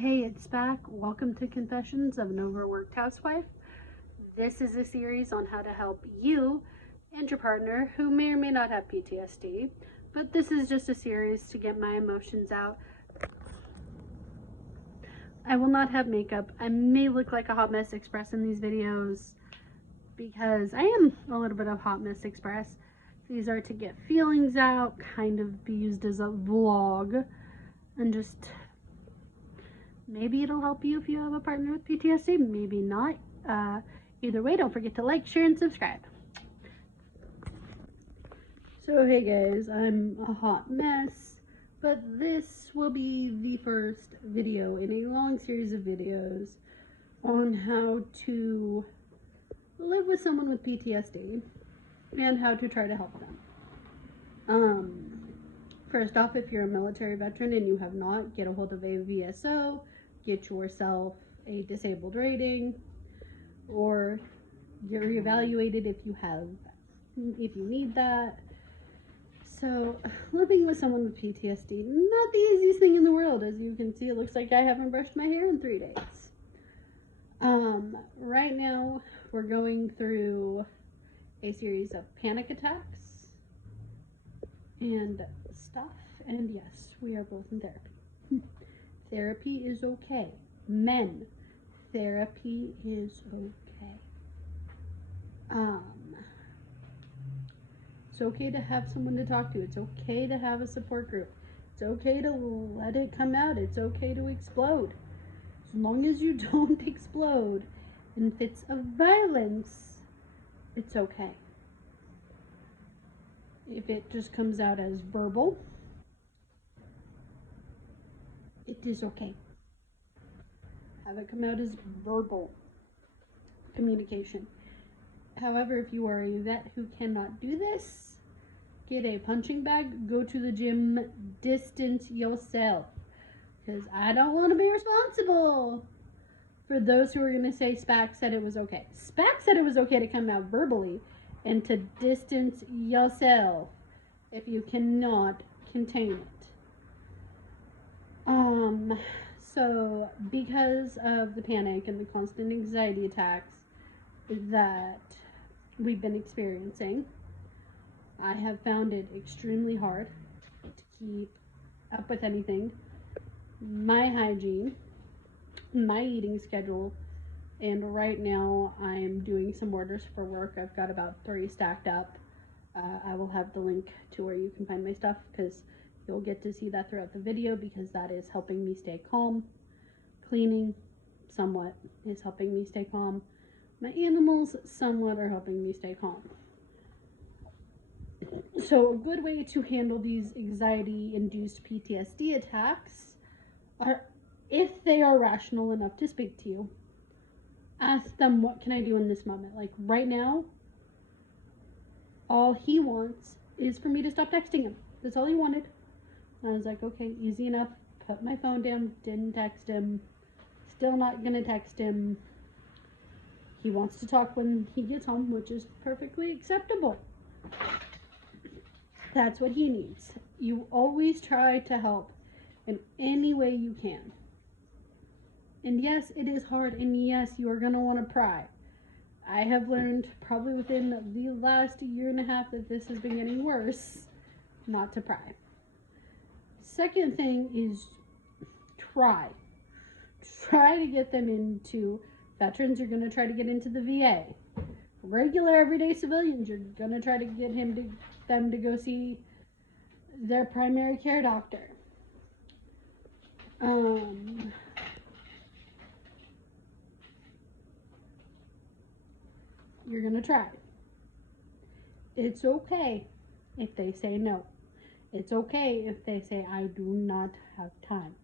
Hey, it's back. Welcome to Confessions of an Overworked Housewife. This is a series on how to help you and your partner who may or may not have PTSD, but this is just a series to get my emotions out. I will not have makeup. I may look like a Hot Mess Express in these videos because I am a little bit of Hot Mess Express. These are to get feelings out, kind of be used as a vlog, and just maybe it'll help you if you have a partner with PTSD, maybe not. Either way, don't forget to like, share, and subscribe. So hey guys, I'm a hot mess, but this will be the first video in a long series of videos on how to live with someone with PTSD and how to try to help them. First off, if you're a military veteran and you have not, get a hold of a VSO, get yourself a disabled rating, or get reevaluated if you need that. So, living with someone with PTSD, not the easiest thing in the world. As you can see, it looks like I haven't brushed my hair in 3 days. Right now, we're going through a series of panic attacks and stuff, and yes, we are both in therapy. Therapy is okay. Men, therapy is okay. It's okay to have someone to talk to. It's okay to have a support group. It's okay to let it come out. It's okay to explode. As long as you don't explode in fits of violence, it's okay. If it just comes out as verbal, it is okay. Have it come out as verbal communication. However, if you are a vet who cannot do this, get a punching bag, go to the gym, distance yourself. Because I don't want to be responsible for those who are going to say SPAC said it was okay. SPAC said it was okay to come out verbally and to distance yourself if you cannot contain it. So because of the panic and the constant anxiety attacks that we've been experiencing, I have found it extremely hard to keep up with anything. My hygiene, my eating schedule, and right now I'm doing some orders for work. I've got about 3 stacked up. I will have the link to where you can find my stuff because you'll get to see that throughout the video because that is helping me stay calm. Cleaning somewhat is helping me stay calm. My animals somewhat are helping me stay calm. So a good way to handle these anxiety-induced PTSD attacks are, if they are rational enough to speak to you, ask them, what can I do in this moment? Like right now, all he wants is for me to stop texting him. That's all he wanted. I was like, okay, easy enough. Put my phone down, didn't text him. Still not gonna text him. He wants to talk when he gets home, which is perfectly acceptable. That's what he needs. You always try to help in any way you can. And yes, it is hard, and yes, you are going to want to pry. I have learned probably within the last 1.5 years that this has been getting worse, not to pry. Second thing is try. Try to get them into veterans. You're going to try to get into the VA. Regular everyday civilians, you're going to try to get them to go see their primary care doctor. You're going to try. It's okay if they say no. It's okay if they say, I do not have time.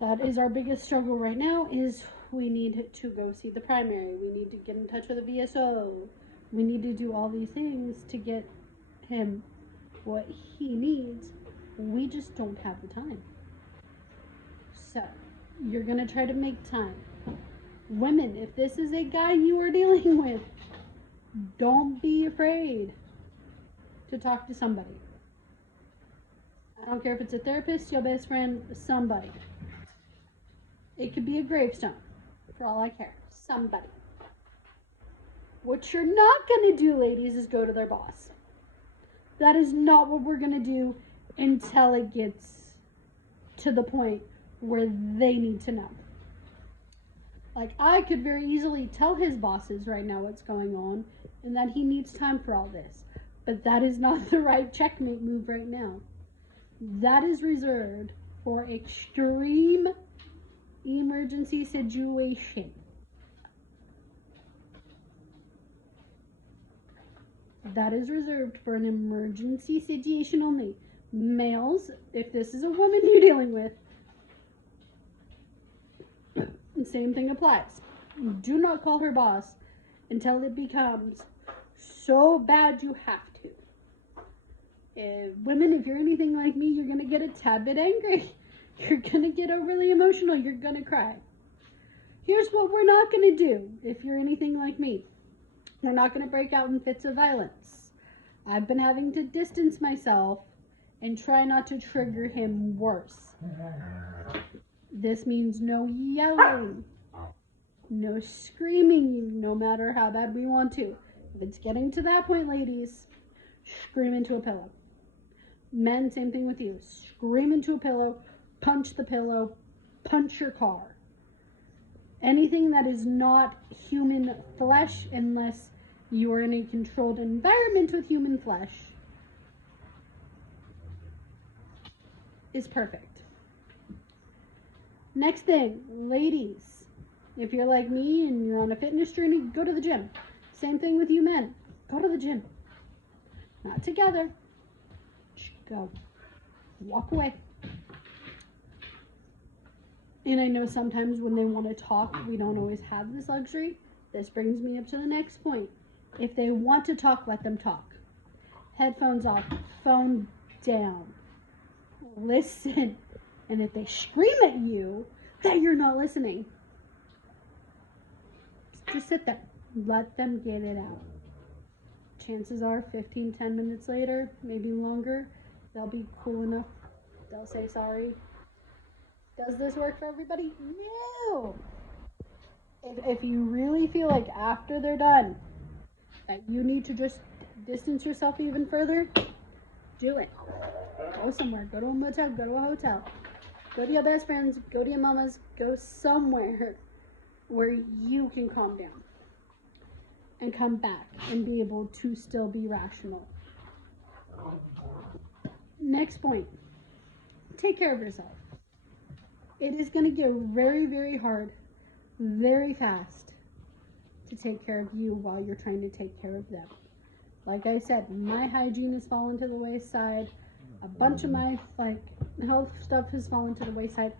That is our biggest struggle right now is we need to go see the primary. We need to get in touch with a VSO. We need to do all these things to get him what he needs. We just don't have the time. So, you're going to try to make time. Women, if this is a guy you are dealing with, don't be afraid to talk to somebody. I don't care if it's a therapist, your best friend, somebody. It could be a gravestone, for all I care. Somebody. What you're not going to do, ladies, is go to their boss. That is not what we're going to do until it gets to the point where they need to know. Like, I could very easily tell his bosses right now what's going on and that he needs time for all this. But that is not the right checkmate move right now. That is reserved for extreme emergency situation. That is reserved for an emergency situation only. Males, if this is a woman you're dealing with, the same thing applies. Do not call her boss until it becomes so bad you have to. Women, if you're anything like me, you're going to get a tad bit angry. You're going to get overly emotional. You're going to cry. Here's what we're not going to do if you're anything like me. We're not going to break out in fits of violence. I've been having to distance myself and try not to trigger him worse. This means no yelling, no screaming, no matter how bad we want to. If it's getting to that point, ladies, scream into a pillow. Men, same thing with you. Scream into a pillow, punch the pillow, punch your car. Anything that is not human flesh, unless you are in a controlled environment with human flesh, is perfect. Next thing, ladies, if you're like me and you're on a fitness journey, go to the gym. Same thing with you men. Go to the gym. Not together. Just go. Walk away. And I know sometimes when they want to talk, we don't always have this luxury. This brings me up to the next point. If they want to talk, let them talk. Headphones off, phone down. Listen. And if they scream at you, that you're not listening. Just sit there. Let them get it out. Chances are 10 minutes later, maybe longer, they'll be cool enough. They'll say sorry. Does this work for everybody? No. If you really feel like after they're done that you need to just distance yourself even further, do it. Go somewhere. Go to a motel. Go to a hotel. Go to your best friends. Go to your mamas. Go somewhere where you can calm down and come back and be able to still be rational. Next point. Take care of yourself. It is going to get very, very hard, very fast to take care of you while you're trying to take care of them. Like I said, my hygiene has fallen to the wayside. A bunch of my health stuff has fallen to the wayside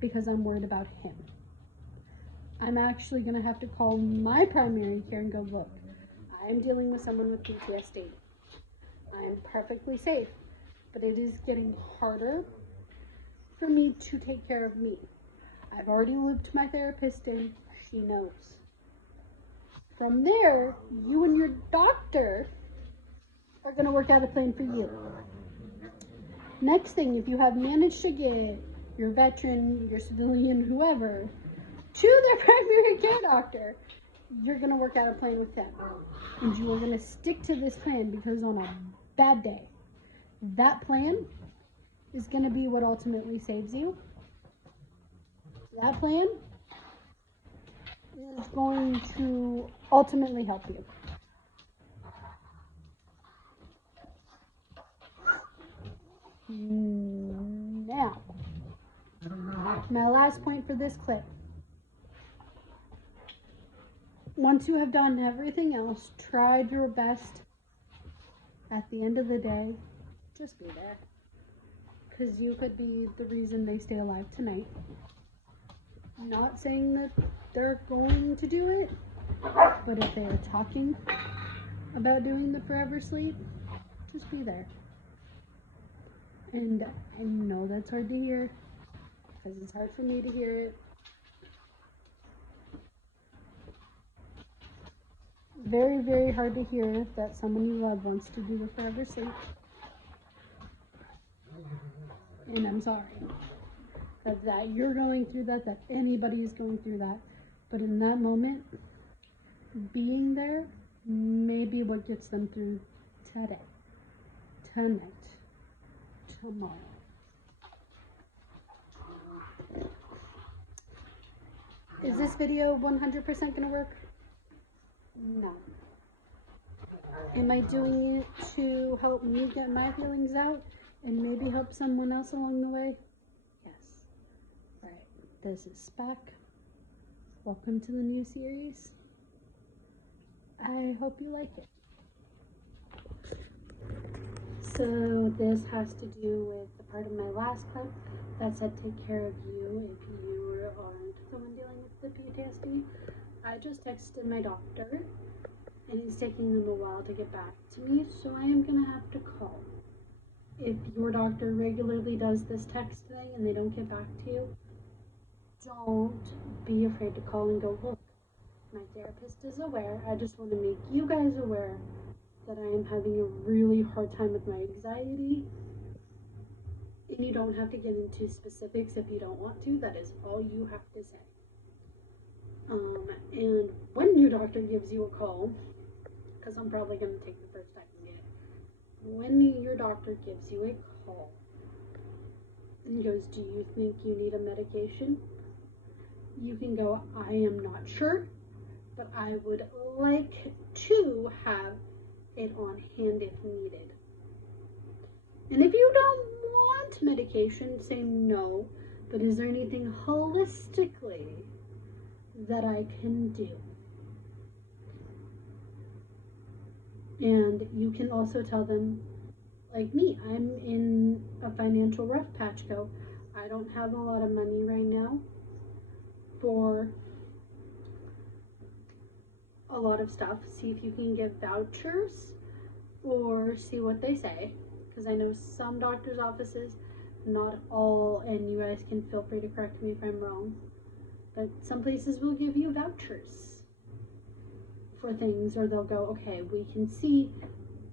because I'm worried about him. I'm actually going to have to call my primary care and go, look, I'm dealing with someone with PTSD. I'm perfectly safe, but it is getting harder for me to take care of me. I've already looped my therapist in. She knows. From there, you and your doctor are going to work out a plan for you. Next thing, if you have managed to get your veteran, your civilian, whoever, to their primary care doctor, you're going to work out a plan with them. And you are going to stick to this plan because on a bad day, that plan is going to be what ultimately saves you. That plan is going to ultimately help you. Now, my last point for this clip. Once you have done everything else, tried your best, at the end of the day, just be there. Because you could be the reason they stay alive tonight. I'm not saying that they're going to do it, but if they are talking about doing the forever sleep, just be there. And I know that's hard to hear, because it's hard for me to hear it. Very, very hard to hear that someone you love wants to do the forever sleep. And I'm sorry that you're going through that anybody is going through that. But in that moment, being there may be what gets them through today, tonight, tomorrow. Is this video 100% going to work? No. Am I doing it to help me get my feelings out and maybe help someone else along the way? Yes. All right. This is SPAC. Welcome to the new series. I hope you like it. So this has to do with the part of my last clip that said take care of you if you aren't the one dealing with the PTSD. I just texted my doctor and it's taking them a while to get back to me, so I am going to have to call. If your doctor regularly does this text thing and they don't get back to you, don't be afraid to call and go, look, my therapist is aware. I just want to make you guys aware that I am having a really hard time with my anxiety. And you don't have to get into specifics if you don't want to. That is all you have to say. And when your doctor gives you a call, because I'm probably going to take the first I can get it. When your doctor gives you a call and goes, do you think you need a medication? You can go, I am not sure, but I would like to have it on hand if needed. And if you don't want medication, say no, but is there anything holistically that I can do? And you can also tell them, like me, I'm in a financial rough patch. Go, I don't have a lot of money right now for a lot of stuff. See if you can give vouchers or see what they say. Because I know some doctor's offices, not all, and you guys can feel free to correct me if I'm wrong, but some places will give you vouchers for things, or they'll go, okay, we can see,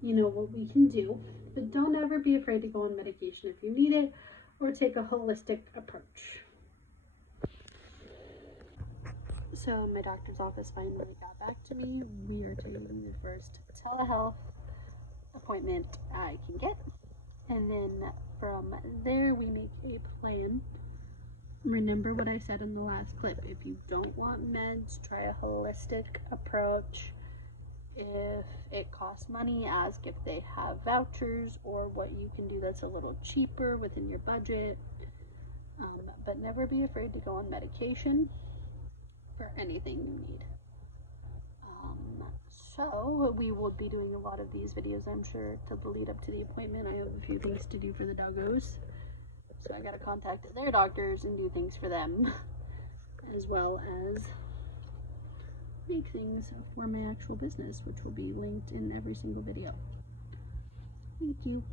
what we can do, but don't ever be afraid to go on medication if you need it, or take a holistic approach. So my doctor's office finally got back to me. We are taking the first telehealth appointment I can get, and then from there we make a plan. Remember what I said in the last clip. If you don't want meds, try a holistic approach. If it costs money, ask if they have vouchers or what you can do that's a little cheaper within your budget. But never be afraid to go on medication for anything you need. So we will be doing a lot of these videos, I'm sure, to the lead up to the appointment. I have a few things to do for the doggos. So I gotta contact their doctors and do things for them, as well as make things for my actual business, which will be linked in every single video. Thank you.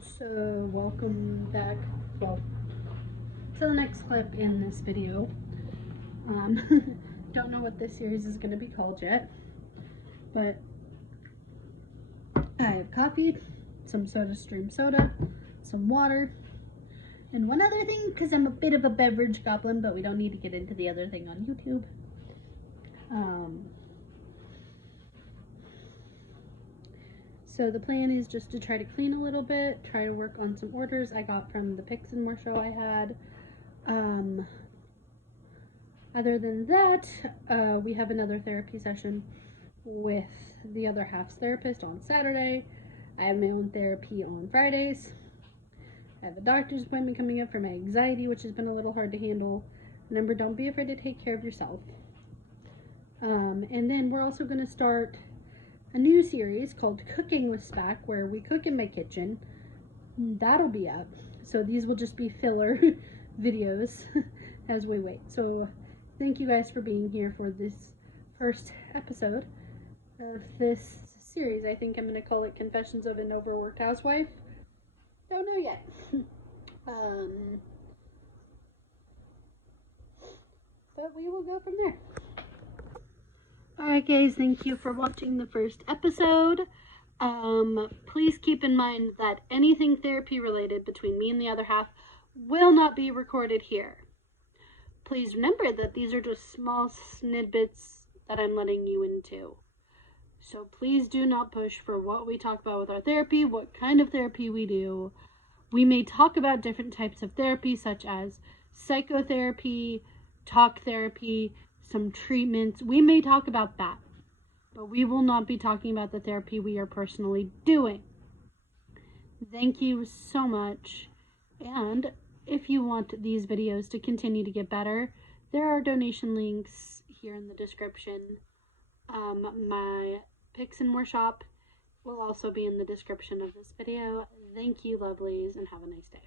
So welcome back, well, to the next clip in this video. Don't know what this series is going to be called yet, but I have coffee, some SodaStream soda, some water, and one other thing, because I'm a bit of a beverage goblin, but we don't need to get into the other thing on YouTube. So the plan is just to try to clean a little bit, try to work on some orders I got from the Picks and More show I had. Other than that, we have another therapy session with the other half's therapist on Saturday. I have my own therapy on Fridays. I have a doctor's appointment coming up for my anxiety, which has been a little hard to handle. Remember, don't be afraid to take care of yourself. And then we're also going to start a new series called Cooking with SPAC, where we cook in my kitchen. That'll be up. So these will just be filler videos as we wait. So thank you guys for being here for this first episode of this series. I think I'm going to call it Confessions of an Overworked Housewife. Don't know yet. But we will go from there. Alright guys, thank you for watching the first episode. Please keep in mind that anything therapy related between me and the other half will not be recorded here. Please remember that these are just small snippets that I'm letting you into. So please do not push for what we talk about with our therapy, what kind of therapy we do. We may talk about different types of therapy, such as psychotherapy, talk therapy, some treatments. We may talk about that, but we will not be talking about the therapy we are personally doing. Thank you so much. And if you want these videos to continue to get better, there are donation links here in the description. My Picks and More shop will also be in the description of this video. Thank you, lovelies, and have a nice day.